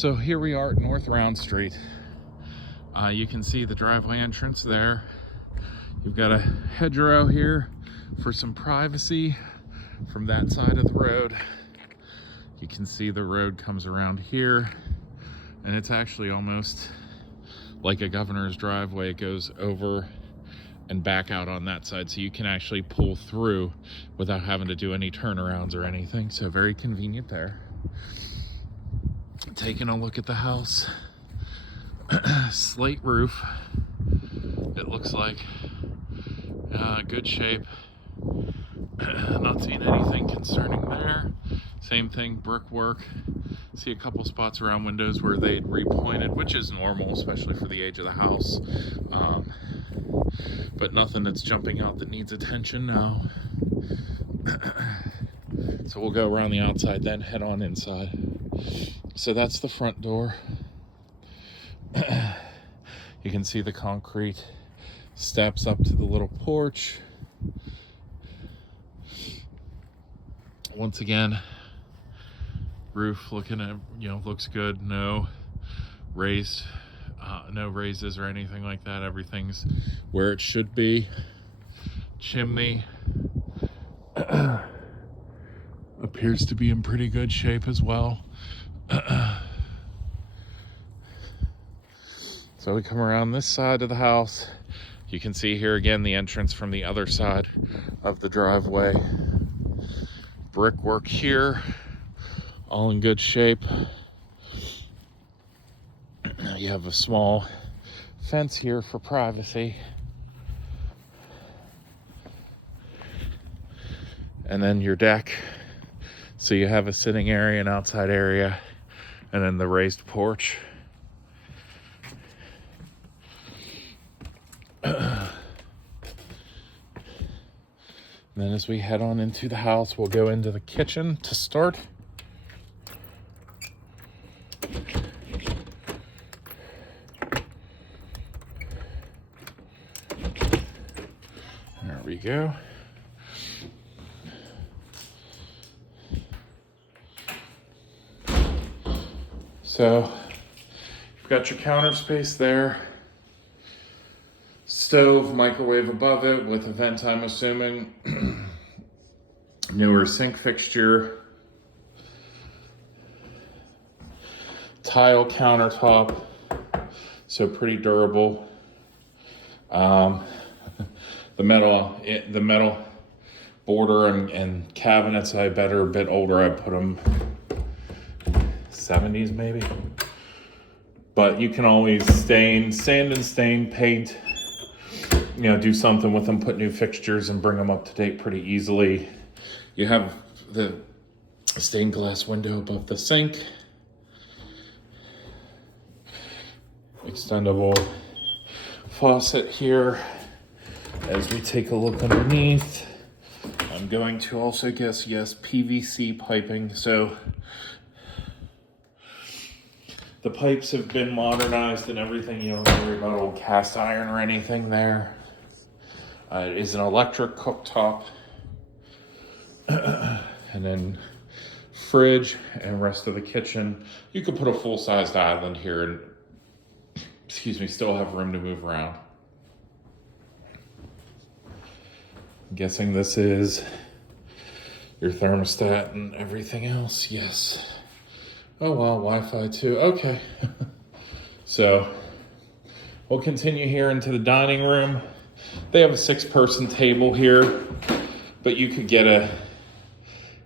So here we are at North Round Street. You can see the driveway entrance there. You've got a hedgerow here for some privacy from that side of the road. You can see the road comes around here, and it's actually almost like a governor's driveway. It goes over and back out on that side, so you can actually pull through without having to do any turnarounds or anything. So very convenient there. Taking a look at the house. Slate roof, it looks like. Good shape. Not seeing anything concerning there. Same thing, brickwork. See a couple spots around windows where they'd repointed, which is normal, especially for the age of the house. But nothing that's jumping out that needs attention now. So we'll go around the outside, then head on inside. So that's the front door. You can see the concrete steps up to the little porch. Once again, roof looking at, looks good. No raises or anything like that. Everything's where it should be. Chimney appears to be in pretty good shape as well. So we come around this side of the house. You can see here again the entrance from the other side of the driveway. Brickwork here, all in good shape. You have a small fence here for privacy. And then your deck. So you have a sitting area, an outside area, and then the raised porch. And then as we head on into the house, we'll go into the kitchen to start. There we go. So you've got your counter space there. Stove, microwave above it with a vent, I'm assuming. Newer sink fixture. Tile countertop, so pretty durable. The metal border and cabinets, I bet are a bit older. I put them 70s maybe. But you can always sand and stain, paint. Do something with them, put new fixtures and bring them up to date pretty easily. You have the stained glass window above the sink. Extendable faucet here. As we take a look underneath, I'm going to also guess, yes, PVC piping. So the pipes have been modernized and everything. You don't worry about old cast iron or anything there. It is an electric cooktop. And then fridge and rest of the kitchen. You could put a full-sized island here and, still have room to move around. I'm guessing this is your thermostat and everything else. Yes. Oh, wow, Wi-Fi too. Okay. So we'll continue here into the dining room. They have a 6-person table here, but you could get a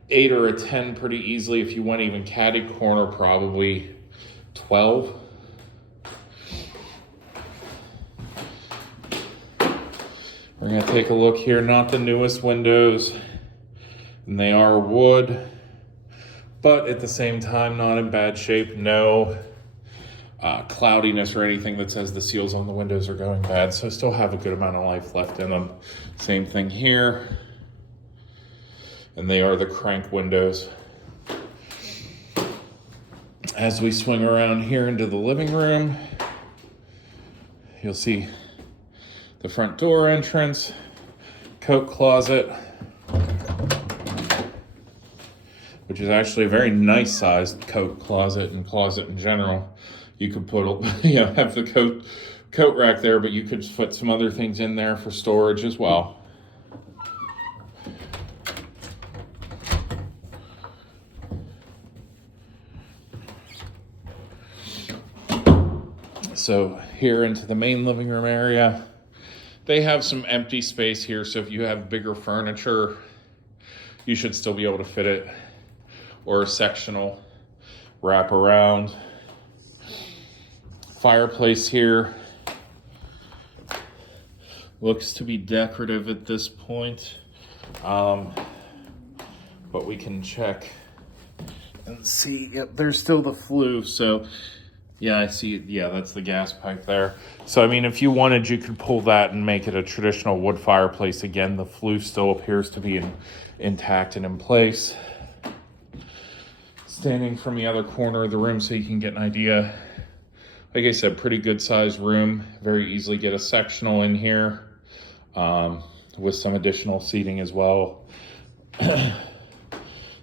8 or a 10 pretty easily. If you went even catty corner, probably 12. We're gonna take a look here. Not the newest windows, and they are wood, but at the same time, not in bad shape. No cloudiness or anything that says the seals on the windows are going bad. So still have a good amount of life left in them. Same thing here. And they are the crank windows. As we swing around here into the living room, you'll see the front door entrance, coat closet, which is actually a very nice sized coat closet and closet in general. You could put, have the coat rack there, but you could put some other things in there for storage as well. So here into the main living room area, they have some empty space here. So if you have bigger furniture, you should still be able to fit it, or a sectional wrap around. Fireplace here looks to be decorative at this point, but we can check and see. Yep, there's still the flue. So yeah, I see it. Yeah, that's the gas pipe there. So I mean, if you wanted, you could pull that and make it a traditional wood fireplace. Again, the flue still appears to be intact and in place. Standing from the other corner of the room so you can get an idea. Like I said, pretty good sized room. Very easily get a sectional in here, with some additional seating as well.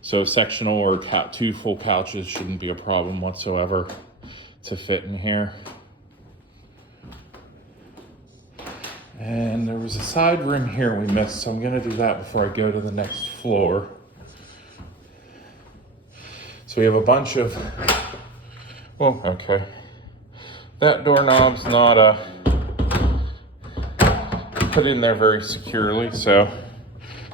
So sectional or two full couches shouldn't be a problem whatsoever to fit in here. And there was a side room here we missed, so I'm gonna do that before I go to the next floor. So we have a bunch of, okay. That doorknob's not put in there very securely, so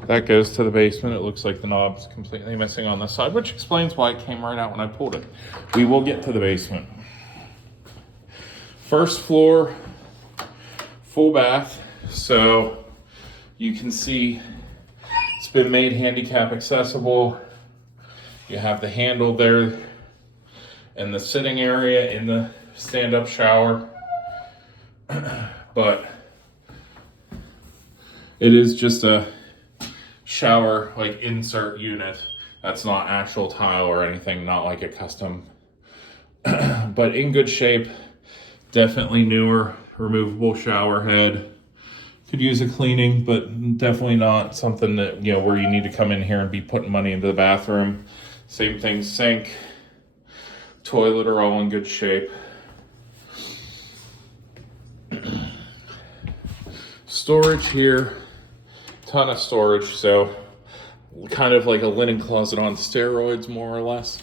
that goes to the basement. It looks like the knob's completely missing on this side, which explains why it came right out when I pulled it. We will get to the basement. First floor, full bath. So you can see it's been made handicap accessible. You have the handle there and the sitting area in the stand-up shower. But it is just a shower like insert unit. That's not actual tile or anything, not like a custom, but in good shape. Definitely newer, removable shower head. Could use a cleaning, but definitely not something that, where you need to come in here and be putting money into the bathroom. Same thing, sink, toilet are all in good shape. Storage here, ton of storage. So kind of like a linen closet on steroids, more or less.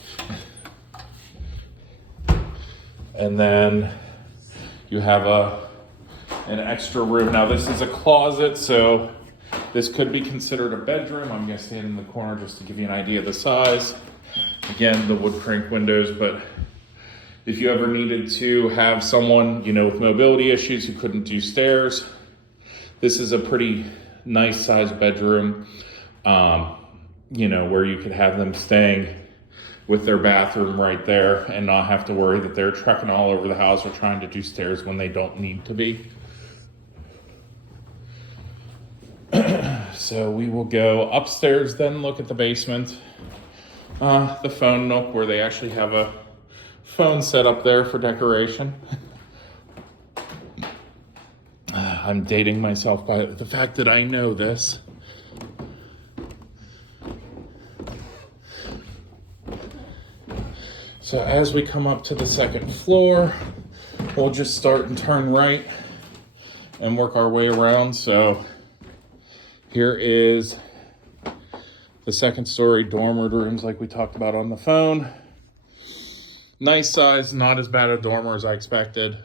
And then you have an extra room. Now this is a closet, so this could be considered a bedroom. I'm gonna stand in the corner just to give you an idea of the size. Again, the wood crank windows, but if you ever needed to have someone, with mobility issues who couldn't do stairs, this is a pretty nice sized bedroom, where you could have them staying with their bathroom right there and not have to worry that they're trekking all over the house or trying to do stairs when they don't need to be. So we will go upstairs, then look at the basement. The phone nook, where they actually have a phone set up there for decoration. I'm dating myself by the fact that I know this. So as we come up to the second floor, we'll just start and turn right and work our way around. So here is the second story dormer rooms like we talked about on the phone. Nice size, not as bad a dormer as I expected.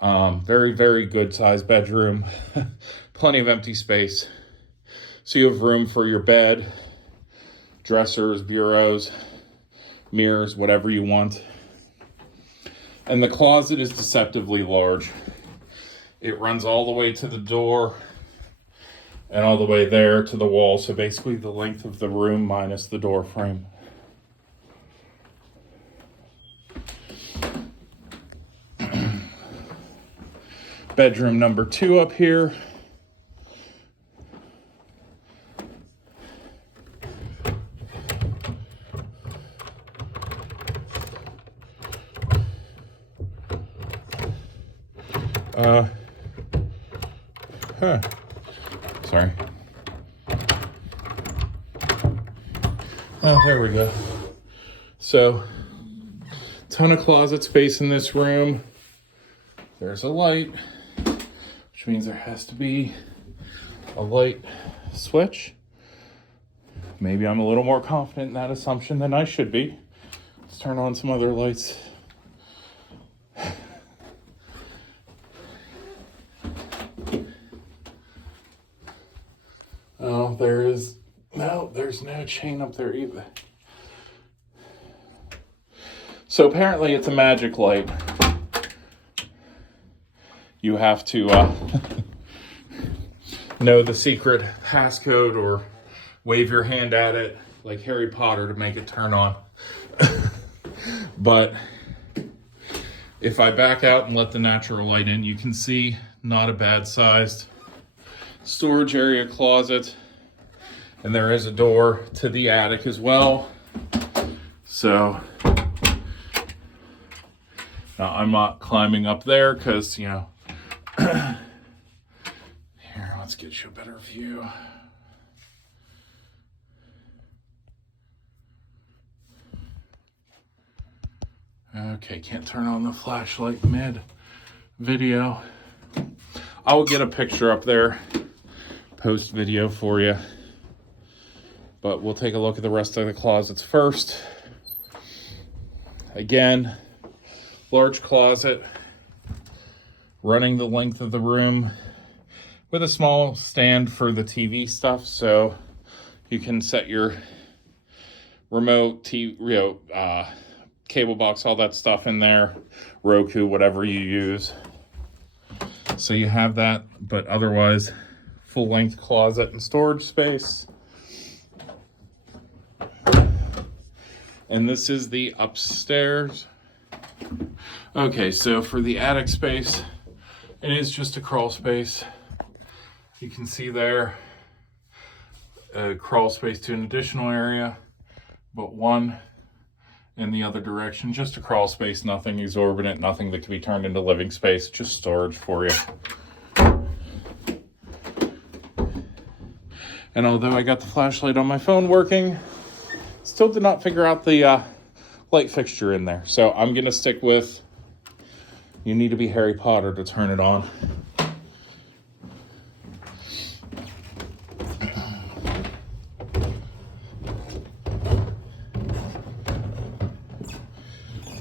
Very, very good size bedroom. Plenty of empty space. So you have room for your bed, dressers, bureaus, mirrors, whatever you want. And the closet is deceptively large. It runs all the way to the door and all the way there to the wall. So basically the length of the room minus the door frame. Bedroom number 2 up here. Sorry. Oh, there we go. So, ton of closet space in this room. There's a light, which means there has to be a light switch. Maybe I'm a little more confident in that assumption than I should be. Let's turn on some other lights. Oh, there's no chain up there either. So apparently it's a magic light. You have to know the secret passcode or wave your hand at it like Harry Potter to make it turn on. But if I back out and let the natural light in, you can see not a bad sized storage area closet. And there is a door to the attic as well. So now I'm not climbing up there because, you know, here, let's get you a better view. Okay, can't turn on the flashlight mid video. I will get a picture up there, post video for you. But we'll take a look at the rest of the closets first. Again, large closet running the length of the room with a small stand for the TV stuff, so you can set your remote TV, cable box, all that stuff in there, Roku, whatever you use. So you have that, but otherwise full length closet and storage space. And this is the upstairs. Okay, so for the attic space, it is just a crawl space. You can see there a crawl space to an additional area, but one in the other direction. Just a crawl space, nothing exorbitant, nothing that can be turned into living space, just storage for you. And although I got the flashlight on my phone working, still did not figure out the light fixture in there. So I'm gonna stick with, you need to be Harry Potter to turn it on.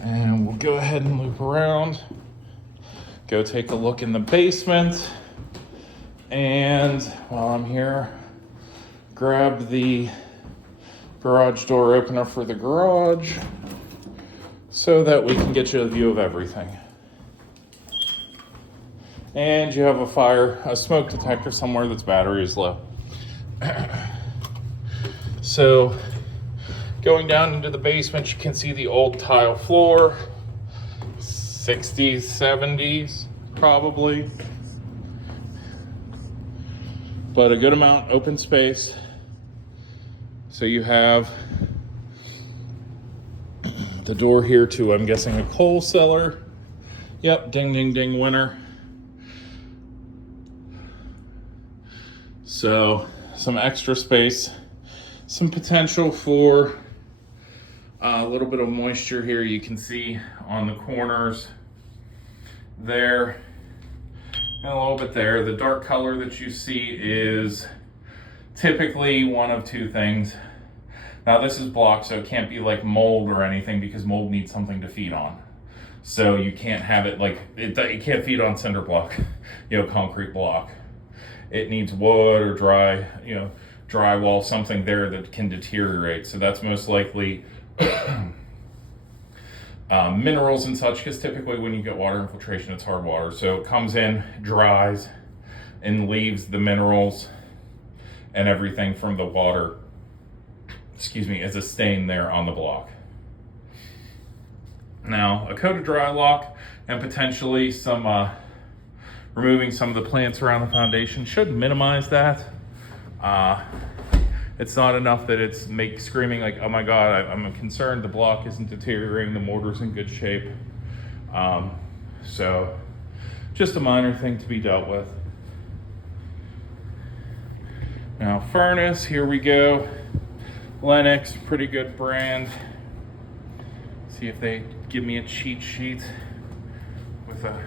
And we'll go ahead and loop around, go take a look in the basement. And while I'm here, grab the garage door opener for the garage so that we can get you a view of everything. And you have a smoke detector somewhere that's battery is low. So going down into the basement, you can see the old tile floor, 60s, 70s, probably. But a good amount open space. So you have the door here to, I'm guessing, a coal cellar. Yep, ding, ding, ding, winner. So some extra space, some potential for a little bit of moisture here. You can see on the corners there and a little bit there. The dark color that you see is typically one of two things. Now this is block, so it can't be like mold or anything because mold needs something to feed on. So you can't have it like, it can't feed on cinder block, concrete block. It needs wood or drywall, something there that can deteriorate. So that's most likely minerals and such, because typically when you get water infiltration, it's hard water. So it comes in, dries, and leaves the minerals and everything from the water, as a stain there on the block. Now, a coated dry lock and potentially some removing some of the plants around the foundation should minimize that. It's not enough that it's screaming like, oh my God, I'm concerned the block isn't deteriorating, the mortar's in good shape. So just a minor thing to be dealt with. Now furnace, here we go. Lennox, pretty good brand. See if they give me a cheat sheet with an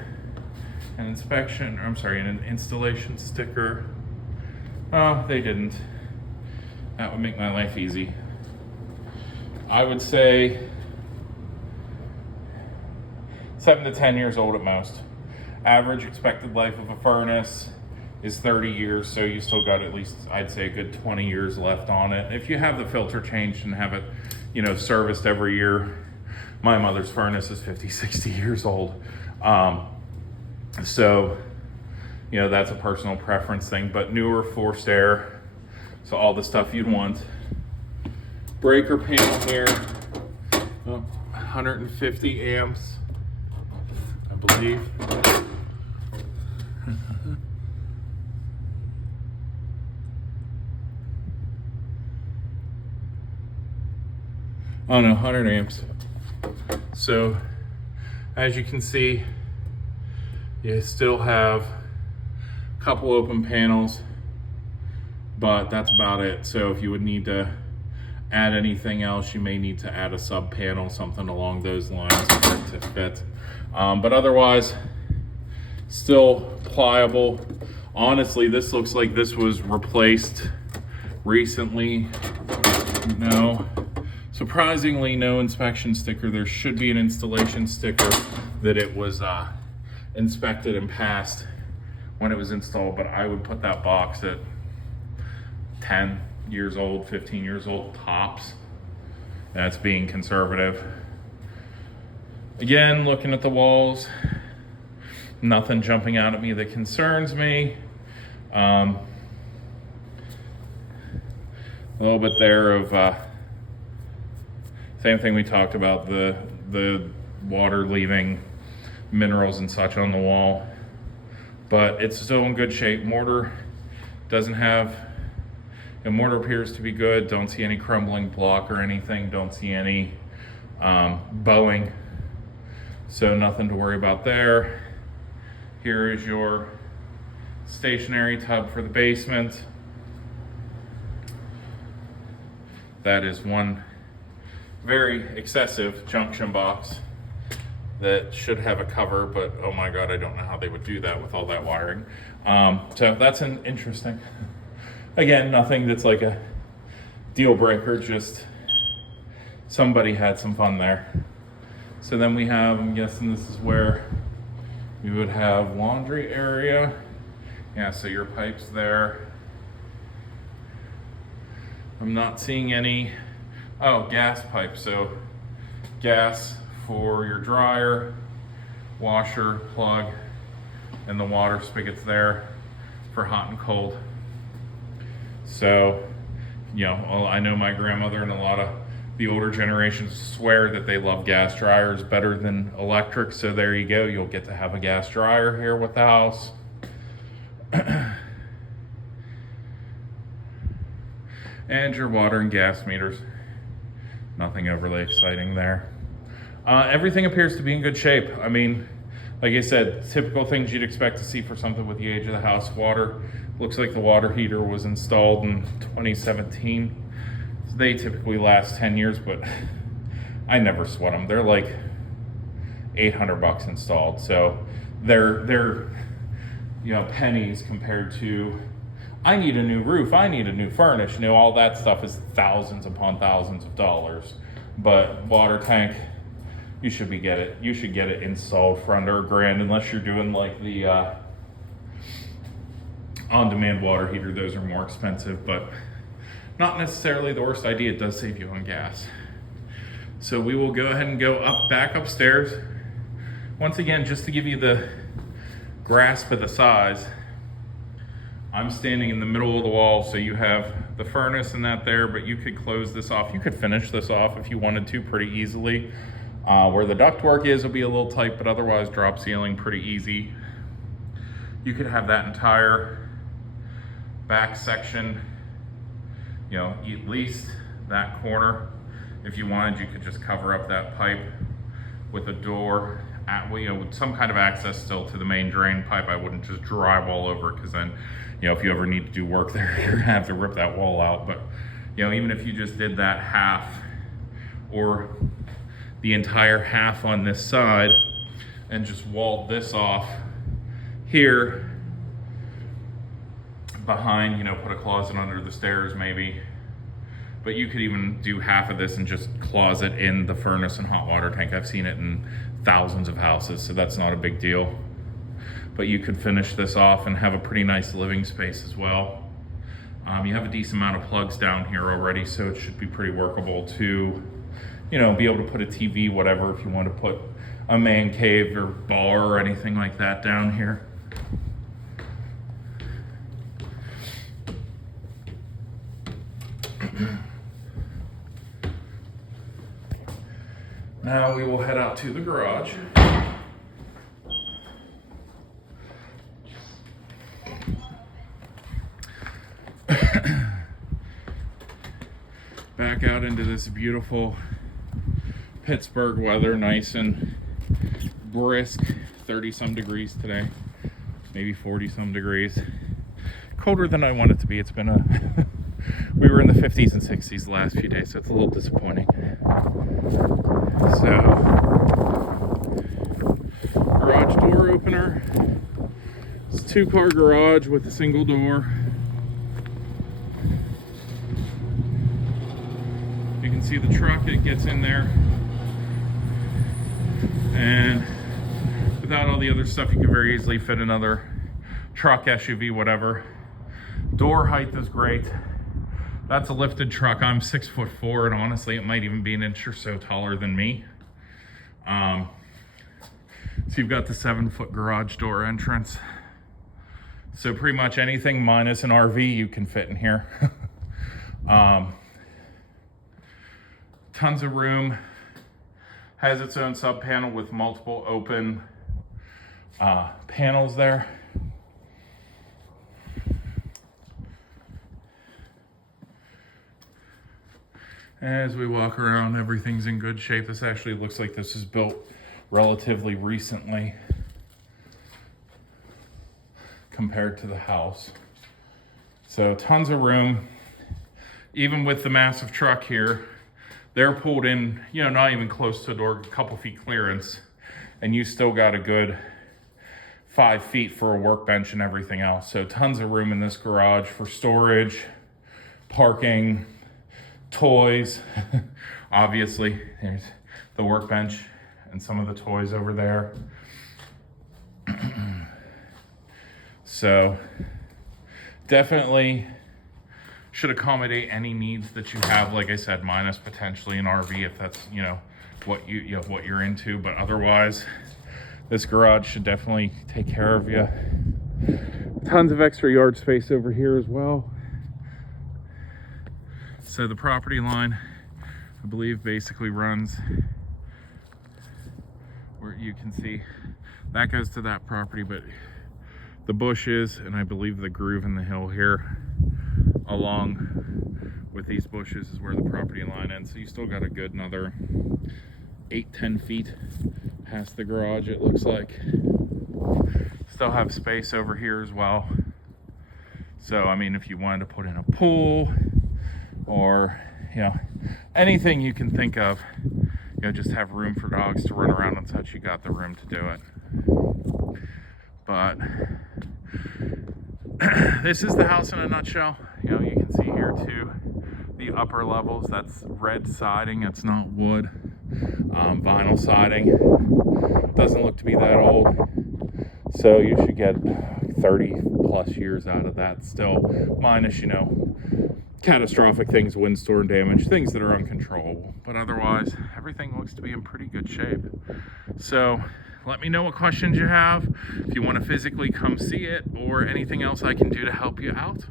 inspection, or I'm sorry, an installation sticker. Oh, they didn't. That would make my life easy. I would say 7 to 10 years old at most. Average expected life of a furnace is 30 years, so you still got at least, I'd say, a good 20 years left on it. If you have the filter changed and have it, serviced every year. My mother's furnace is 50, 60 years old. So, that's a personal preference thing, but newer forced air, so all the stuff you'd want. Breaker panel here, 150 amps, I believe. Oh no, 100 amps. So, as you can see, you still have a couple open panels, but that's about it. So if you would need to add anything else, you may need to add a sub panel, something along those lines for it to fit. But otherwise, still pliable. Honestly, this looks like this was replaced recently. No. Surprisingly, no inspection sticker. There should be an installation sticker that it was inspected and passed when it was installed, but I would put that box at 10 years old, 15 years old tops. That's being conservative. Again, looking at the walls, nothing jumping out at me that concerns me. A little bit there of same thing we talked about, the water leaving minerals and such on the wall, but it's still in good shape. Mortar doesn't have, the mortar appears to be good. Don't see any crumbling block or anything. Don't see any bowing, so nothing to worry about there. Here is your stationary tub for the basement. That is one very excessive junction box that should have a cover, but oh my God, I don't know how they would do that with all that wiring. So that's an interesting. Again, nothing that's like a deal breaker, just somebody had some fun there. So then we have, I'm guessing this is where we would have laundry area. Yeah, so your pipes there. I'm not seeing any. Oh, gas pipe. So gas for your dryer, washer, plug, and the water spigots there for hot and cold. So, I know my grandmother and a lot of the older generations swear that they love gas dryers better than electric. So there you go. You'll get to have a gas dryer here with the house. And your water and gas meters. Nothing overly exciting there. Everything appears to be in good shape. I mean, like I said, typical things you'd expect to see for something with the age of the house. Water, looks like the water heater was installed in 2017. They typically last 10 years, but I never sweat them. They're like $800 installed. So they're pennies compared to, I need a new roof, I need a new furnace, all that stuff is thousands upon thousands of dollars. But water tank, you should get it installed for under $1,000, unless you're doing like the on-demand water heater. Those are more expensive, but not necessarily the worst idea. It does save you on gas. So we will go ahead and go back upstairs. Once again, just to give you the grasp of the size, I'm standing in the middle of the wall, so you have the furnace and that there, but you could close this off. You could finish this off if you wanted to pretty easily. Where the ductwork is will be a little tight, but otherwise drop ceiling pretty easy. You could have that entire back section, at least that corner. If you wanted, you could just cover up that pipe with a door, with some kind of access still to the main drain pipe. I wouldn't just drywall over it, because then, if you ever need to do work there, you're gonna have to rip that wall out. But You know, even if you just did that half or the entire half on this side and just walled this off here behind, you know, put a closet under the stairs maybe. But you could even do half of this and just closet in the furnace and hot water tank. I've seen it in thousands of houses, so that's not a big deal. But you could finish this off and have a pretty nice living space as well. You have a decent amount of plugs down here already, so it should be pretty workable to, you know, be able to put a TV, whatever, if you want to put a man cave or bar or anything like that down here. Now we will head out to the garage. Back out into this beautiful Pittsburgh weather, nice and brisk, 30 some degrees today, maybe 40 some degrees. Colder than I want it to be. It's been we were in the 50s and 60s the last few days, so it's a little disappointing. So, garage door opener. It's a 2-car garage with a single door. You can see the truck, it gets in there. And without all the other stuff, you can very easily fit another truck, SUV, whatever. Door height is great. That's a lifted truck. I'm 6'4", and honestly, it might even be an inch or so taller than me. So you've got the 7-foot garage door entrance. So pretty much anything minus an RV you can fit in here. Tons of room. Has its own sub panel with multiple open panels there. As we walk around, everything's in good shape. This actually looks like this was built relatively recently compared to the house. So tons of room. Even with the massive truck here, they're pulled in, you know, not even close to a door, a couple feet clearance, and you still got a good 5 feet for a workbench and everything else. So tons of room in this garage for storage, parking, toys. Obviously, there's the workbench and some of the toys over there. So definitely should accommodate any needs that you have, like I said, minus potentially an RV if that's, you know, what what you're into. But otherwise, this garage should definitely take care of you. Tons of extra yard space over here as well. So the property line, I believe, basically runs where you can see that goes to that property, but the bushes and I believe the groove in the hill here along with these bushes is where the property line ends. So you still got a good another 8-10 feet past the garage, it looks like. Still have space over here as well. So I mean, if you wanted to put in a pool or, you know, anything you can think of, you know, just have room for dogs to run around and such, you got the room to do it. But this is the house in a nutshell. You know, you can see here too, the upper levels, that's red siding, it's not wood. Vinyl siding. Doesn't look to be that old. So you should get 30 plus years out of that still, minus, you know, catastrophic things, windstorm damage, things that are uncontrollable. But otherwise, everything looks to be in pretty good shape. So let me know what questions you have, if you want to physically come see it, or anything else I can do to help you out.